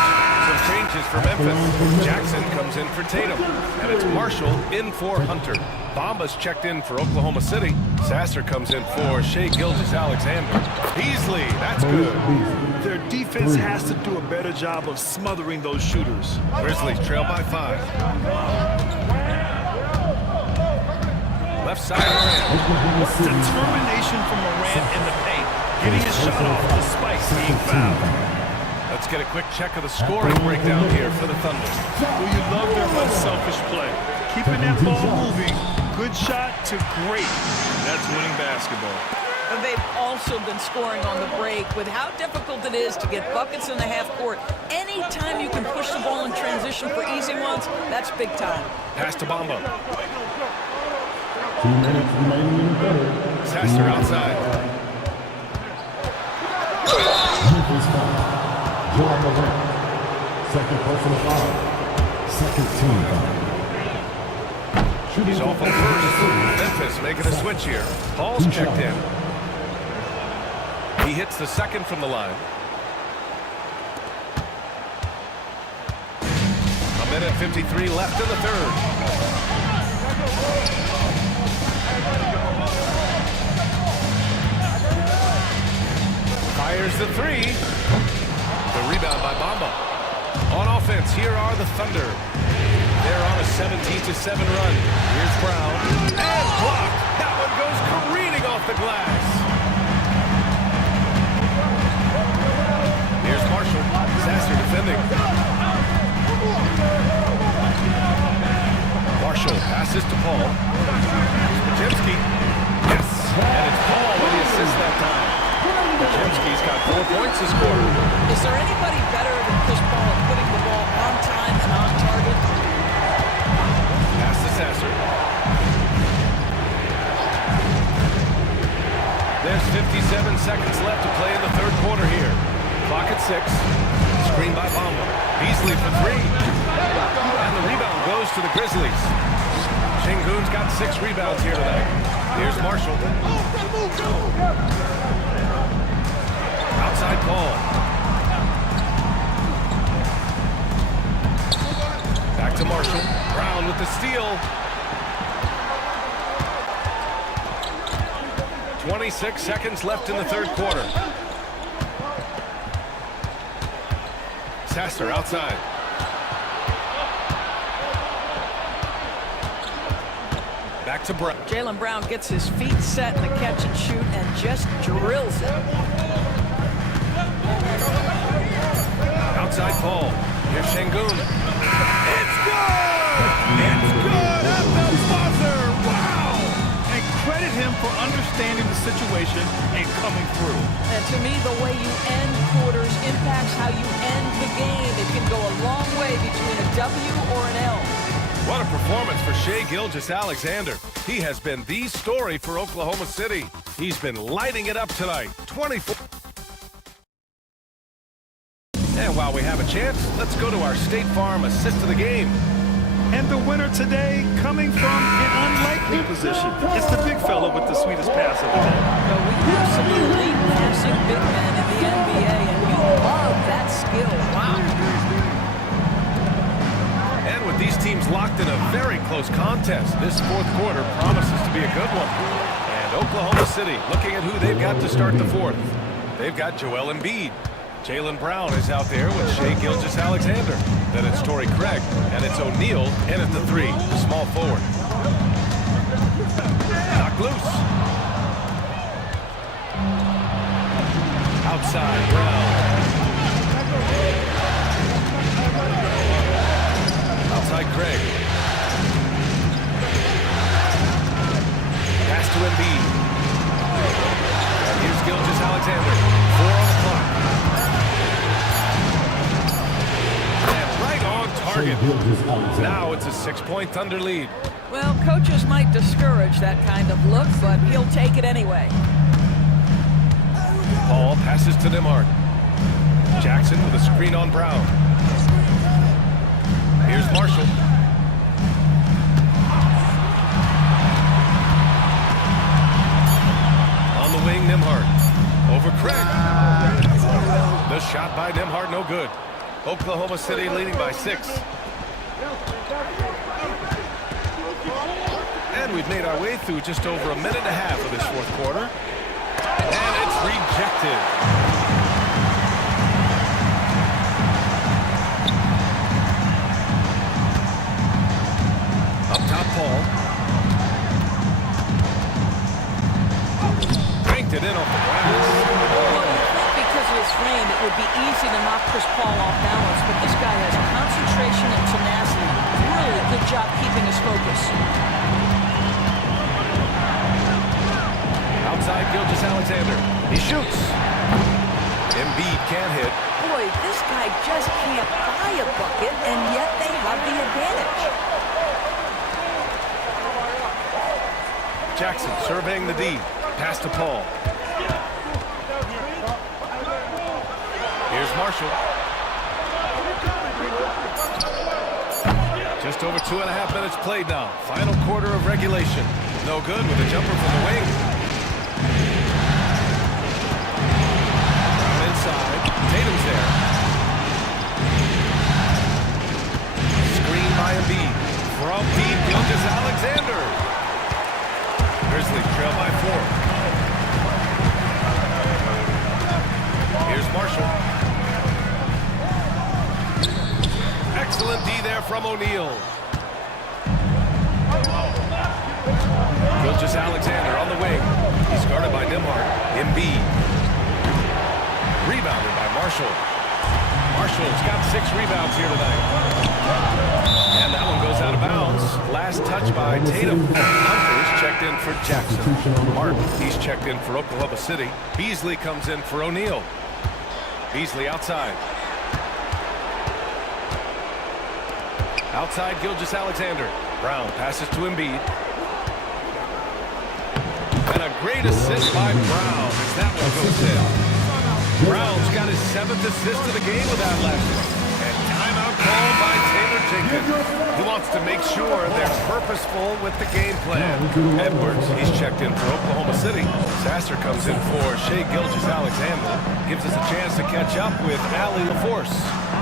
Some changes for Memphis. Jackson comes in for Tatum. And it's Marshall in for Hunter. Bamba's checked in for Oklahoma City. Sasser comes in for Shai Gilgeous-Alexander. Beasley, that's good. Their defense has to do a better job of smothering those shooters. Grizzlies trail by 5. Left side Morant. Determination from Morant in the paint, getting his shot off despite being fouled. Let's get a quick check of the scoring breakdown here for the Thunder. Well, you love their unselfish play. Keeping that ball moving, good shot to great. That's winning basketball. And they've also been scoring on the break with how difficult it is to get buckets in the half court. Anytime you can push the ball in transition for easy ones, that's big time. Pass to Bamba. 2 minutes remaining in the 3rd. Sasser outside. Memphis foul. John Morant, 2nd personal foul. 2nd team foul. He's off on first. Memphis making a switch here. Paul's checked in. He hits the second from the line. A minute 53 left in the third. Fires the three. The rebound by Bamba. On offense, here are the Thunder. They're on a 17-7 run. Here's Brown. And blocked. That one goes careening off the glass. Here's Marshall. Sasser defending. Marshall passes to Paul. Pajemski. Yes. And it's Paul with the assist that time. Pajemski's got 4 points this quarter. Is there anybody better than Chris Paul at putting the ball on time and on target? Pass to Sasser. There's 57 seconds left to play in the third quarter here. Clock at 6. Screen by Bamba. Beasley for 3. And the rebound goes to the Grizzlies. Şengün's got 6 rebounds here tonight. Here's Marshall. Outside Paul. Back to Marshall. Brown with the steal. 26 seconds left in the third quarter. Sasser outside. Back to Brown. Jaylen Brown gets his feet set in the catch and shoot and just drills it. Outside Paul. Here's Şengün. It's good! It's good at the buzzer! Wow! And credit him for understanding the situation and coming through. And to me, the way you end quarters impacts how you end the game. It can go a long way between a W or an L. What a performance for Shai Gilgeous-Alexander. He has been the story for Oklahoma City. He's been lighting it up tonight. 24. And while we have a chance, let's go to our State Farm assist of the game. And the winner today coming from an unlikely position. It's the big fella with the sweetest pass of the day. But we have some elite passing big men in the NBA, and you love that skill. Wow. And with these teams locked in a very close contest, this fourth quarter promises to be a good one. And Oklahoma City looking at who they've got to start the fourth. They've got Joel Embiid. Jaylen Brown is out there with Shai Gilgeous-Alexander. Then it's Torrey Craig, and it's O'Neal, and at the 3, small forward. Knocked loose. Outside, Brown. Outside Craig. Pass to Embiid. And here's Gilgeous-Alexander. 4 on the clock. And right on target. Now it's a 6-point Thunder lead. Well, coaches might discourage that kind of look, but he'll take it anyway. Paul passes to Nembhard. Jackson with a screen on Brown. Here's Marshall. On the wing, Nembhard. Over Craig. The shot by Nembhard, no good. Oklahoma City leading by 6. And we've made our way through just over a minute and a half of this fourth quarter. And it's rejected. Up top, Paul. Cranked it in off the glass. Because of his frame, it would be easy to knock Chris Paul off balance, but this guy has concentration and tenacity. Really good job keeping his focus. Outside Gilgeous-Alexander. He shoots. Embiid can't hit. Boy, this guy just can't buy a bucket, and yet they have the advantage. Jackson surveying the D. Pass to Paul. Here's Marshall. Just over 2.5 minutes played now. Final quarter of regulation. No good with a jumper from the wing. Excellent D there from O'Neal. Gilgeous Alexander on the wing. He's guarded by Nembhard. Embiid. Rebounded by Marshall. Marshall's got 6 rebounds here tonight. And that one goes out of bounds. Last touch by Tatum. Humphries checked in for Jackson. Martin, he's checked in for Oklahoma City. Beasley comes in for O'Neal. Beasley outside. Outside Gilgeous Alexander. Brown passes to Embiid. And a great assist by Brown as that one goes in. Brown's got his 7th assist of the game with that last one. And timeout called by Taylor Jenkins. He wants to make sure they're purposeful with the game plan. Edwards, he's checked in for Oklahoma City. Sasser comes in for Shai Gilgeous-Alexander. Gives us a chance to catch up with Allie LaForce.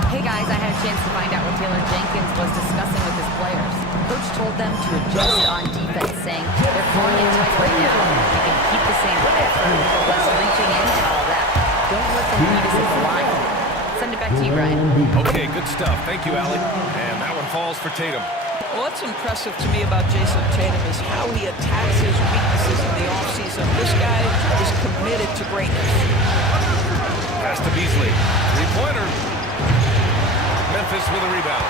Hey guys, I had a chance to find out what Taylor Jenkins was discussing with his players. Coach told them to adjust on defense, saying they're calling it tight right now. You can keep the same effort, less reaching in and all that. Don't let them beat us at the line. Send it back to you, Brian. Okay, good stuff. Thank you, Allie. And that one falls for Tatum. Well, what's impressive to me about Jason Tatum is how he attacks his weaknesses in the offseason. This guy is committed to greatness. Pass to Beasley. 3-pointer. Memphis with a rebound.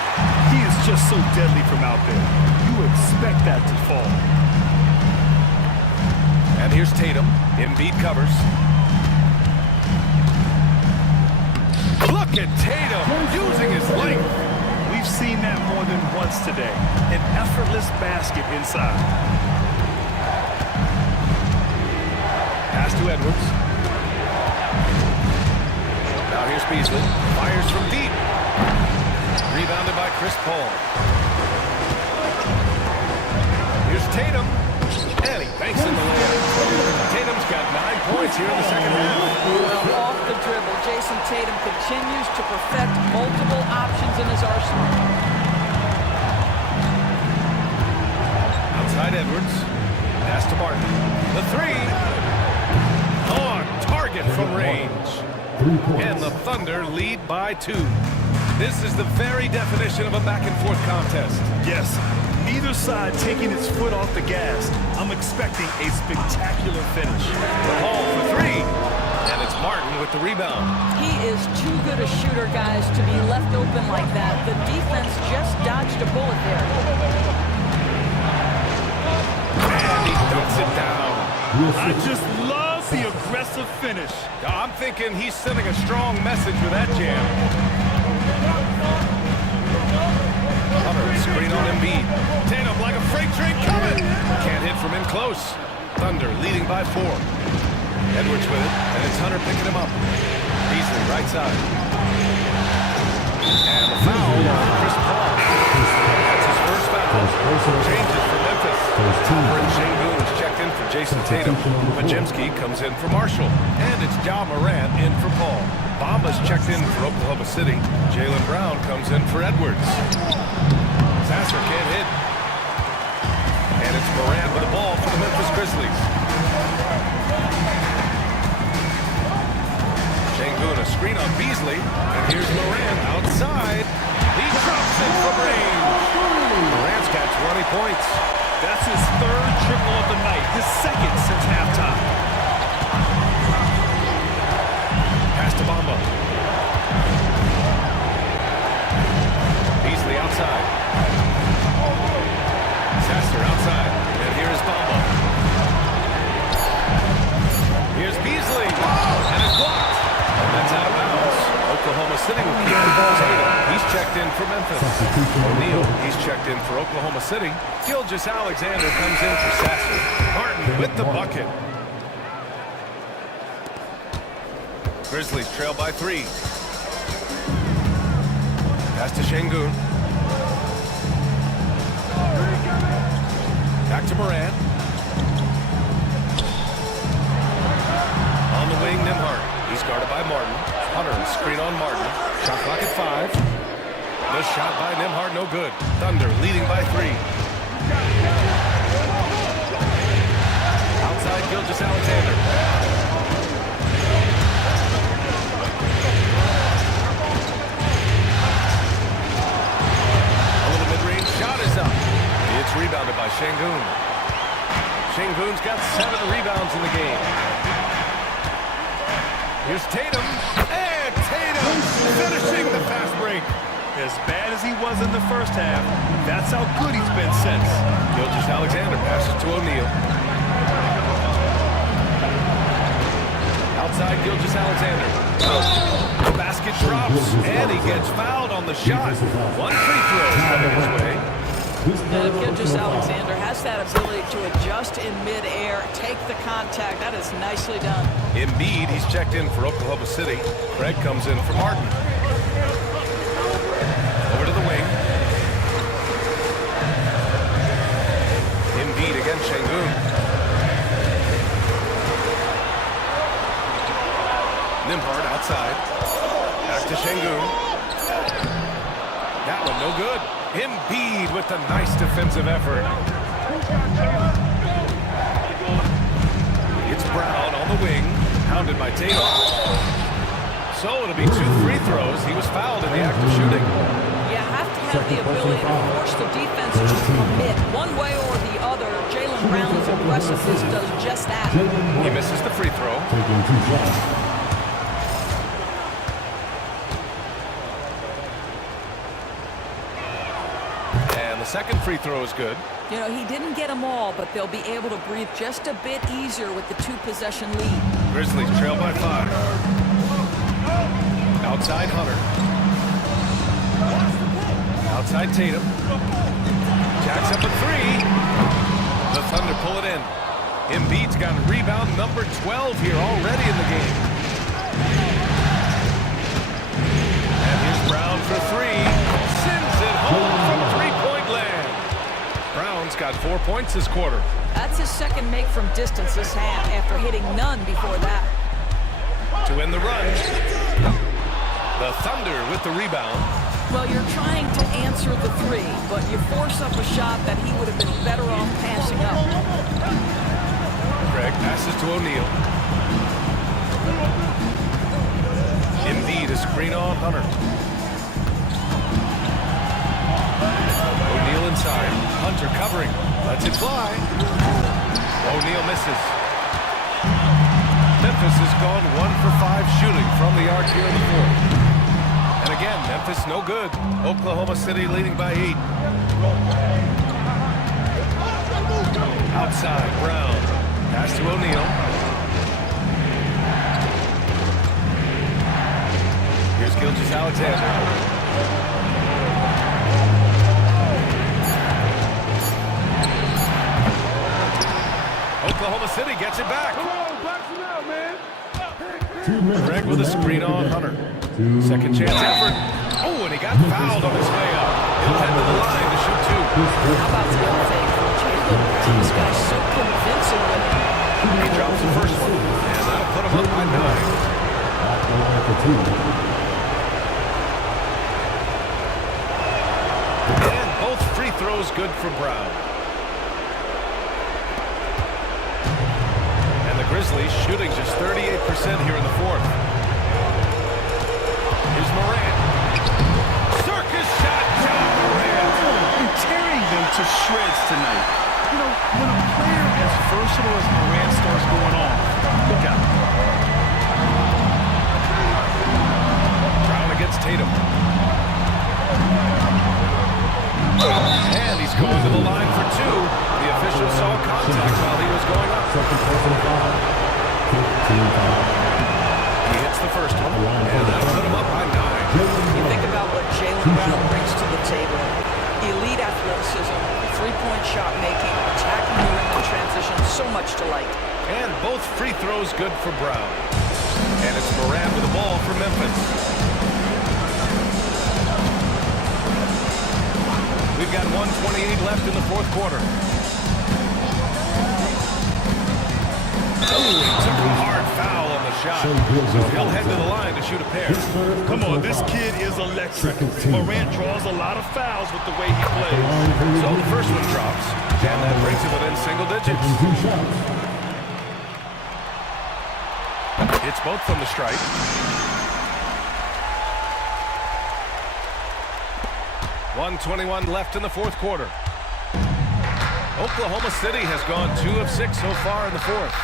He is just so deadly from out there. You expect that to fall. And here's Tatum. Embiid covers. Look at Tatum using his length. We've seen that more than once today. An effortless basket inside. Pass to Edwards. Now here's Beasley. Fires from deep. Rebounded by Chris Paul. Here's Tatum. And he banks in the layup. Tatum's got 9 points here in the second half. Off the dribble, Jason Tatum continues to perfect multiple options in his arsenal. Outside Edwards. Pass to Martin. The 3. On target from range. And the Thunder lead by 2. This is the very definition of a back-and-forth contest. Yes, neither side taking its foot off the gas. I'm expecting a spectacular finish. Paul for 3. And it's Martin with the rebound. He is too good a shooter, guys, to be left open like that. The defense just dodged a bullet there. And he dunks it down. I just love the aggressive finish. I'm thinking he's sending a strong message with that jam. Screen on Embiid. Tatum like a freight train coming. Can't hit from in close. Thunder leading by 4. Edwards with it, and it's Hunter picking him up. Beasley right side. And the foul on Chris Paul. That's his first foul. Changes for Memphis. Topper and Şengün is checked in for Jason Tatum. Majemski comes in for Marshall. And it's Ja Morant in for Paul. Bamba's checked in for Oklahoma City. Jaylen Brown comes in for Edwards. Sasser can't hit. And it's Morant with the ball for the Memphis Grizzlies. Şengün a screen on Beasley. And here's Morant outside. He drops it from range. Morant's got 20 points. That's his 3rd triple of the night, his 2nd since halftime. Pass to Bamba. Beasley outside. Sasser outside. And here's Bamba. Here's Beasley. And it's blocked. And that's out of bounds. Oklahoma City will keep the ball. He's checked in for Memphis. O'Neal, he's checked in for Oklahoma City. Gilgeous-Alexander comes in for Sasser. Martin with the bucket. Grizzlies trail by 3. Pass to Şengün. Back to Morant. On the wing, Nembhard. He's guarded by Martin. Hunter, screen on Martin. Shot clock at 5. The shot by Nembhard, no good. Thunder leading by 3. Outside Gilgeous-Alexander. Şengün. Şengün's got 7 rebounds in the game. Here's Tatum. And Tatum finishing the fast break. As bad as he was in the first half, that's how good he's been since. Gilgeous-Alexander passes to O'Neal. Outside Gilgeous-Alexander. The basket drops, and he gets fouled on the shot. 1 free throw coming his way. Gilgeous-Alexander has that ability to adjust in midair, take the contact. That is nicely done. Embiid, he's checked in for Oklahoma City. Craig comes in for Martin. Over to the wing. Embiid against Şengün. Nembhard outside. Back to Şengün. That one no good. Embiid with a nice defensive effort. It's Brown on the wing. Pounded by Tatum. So it'll be 2 free throws. He was fouled in the act of shooting. You have to have the ability to force the defense to commit one way or the other. Jaylen Brown's aggressiveness does just that. He misses the free throw. Taking 2 shots. And the second free throw is good. You know, he didn't get them all, but they'll be able to breathe just a bit easier with the 2-possession lead. Grizzlies trail by 5. Outside Hunter. Outside Tatum. Jacks up a 3. The Thunder pull it in. Embiid's got rebound number 12 here already in the game. And here's Brown for 3. Sends it home from three-point land. Brown's got 4 points this quarter. That's his second make from distance this half after hitting none before that. To win the run. The Thunder with the rebound. Well, you're trying to answer the 3, but you force up a shot that he would have been better off passing up. Craig passes to O'Neal. Embiid a screen on Hunter. O'Neal inside. Hunter covering. Lets it fly. O'Neal misses. Memphis has gone 1 for 5 shooting from the arc here in the 4th. And again, Memphis no good. Oklahoma City leading by 8. Outside, Brown. Pass to O'Neal. Here's Gilgeous-Alexander. Oklahoma City gets it back. Greg with a screen on Hunter. Second chance effort. Oh, and he got fouled on his way up. He'll head to the line to shoot 2. How about the other thing? Jaylen Brown, this guy's so convincing with it. He drops the first one, and that'll put him up by 9. At the line for 2. And both free throws good for Brown. And the Grizzlies shooting just 38% here in the 4th. Here's Morant. Circus shot, John Morant. And tearing them to shreds tonight. You know, when a player as versatile as Morant starts going on, look out. Brown against Tatum. And he's going to the line for 2. The official saw contact while he was going up. Second personal foul. 15 foul. He hits the first one, and that'll put him up by 9. You think about what Jaylen Brown brings to the table. Elite athleticism, three-point shot making, attacking the rim in transition, so much to like. And both free throws good for Brown. And it's Morant with the ball for Memphis. We've got 1:28 left in the 4th quarter. Oh, he took a hard foul on the shot. So he'll head to the line to shoot a pair. Come on, this kid is electric. Morant draws a lot of fouls with the way he plays. So the first one drops, and that brings him within single digits. 2 shots. It's both from the stripe. .121 left in the 4th quarter. Oklahoma City has gone 2 of 6 so far in the fourth.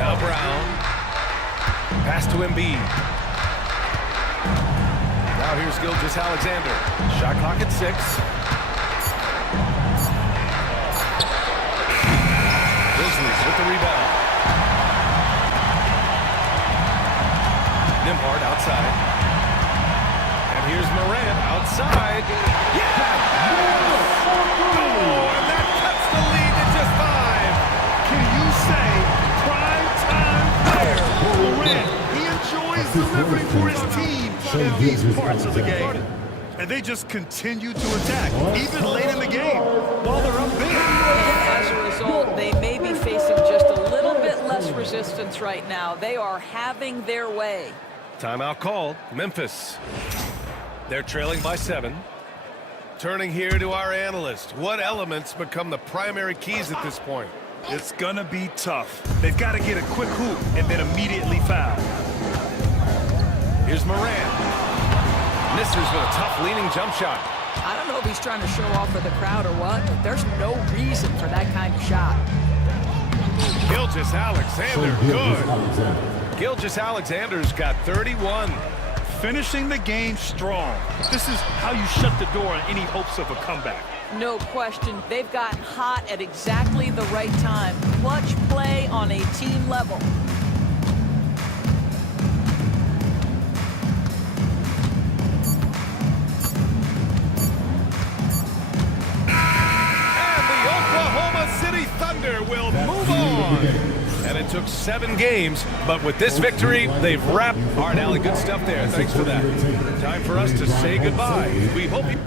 Now Brown. Pass to Embiid. Now here's Gilgeous-Alexander. Shot clock at 6. Grizzlies with the rebound. Nembhard outside. And here's Morant outside. Yeah! Oh, and that cuts the lead to just 5. Can you say prime time player Morant? He enjoys delivering for his team in these parts of the game. And they just continue to attack, even late in the game, while they're up big. As a result, they may be facing just a little bit less resistance right now. They are having their way. Timeout called. Memphis. They're trailing by 7. Turning here to our analyst. What elements become the primary keys at this point? It's gonna be tough. They've got to get a quick hoop and then immediately foul. Here's Morant. Missers with a tough leaning jump shot. I don't know if he's trying to show off for the crowd or what, but there's no reason for that kind of shot. Gilgeous-Alexander, good. Gilgeous-Alexander's got 31. Finishing the game strong. This is how you shut the door on any hopes of a comeback. No question. They've gotten hot at exactly the right time. Clutch play on a team level. And the Oklahoma City Thunder will move on. And it took 7 games, but with this victory, they've wrapped. All right, Allie, good stuff there. Thanks for that. Time for us to say goodbye. We hope you...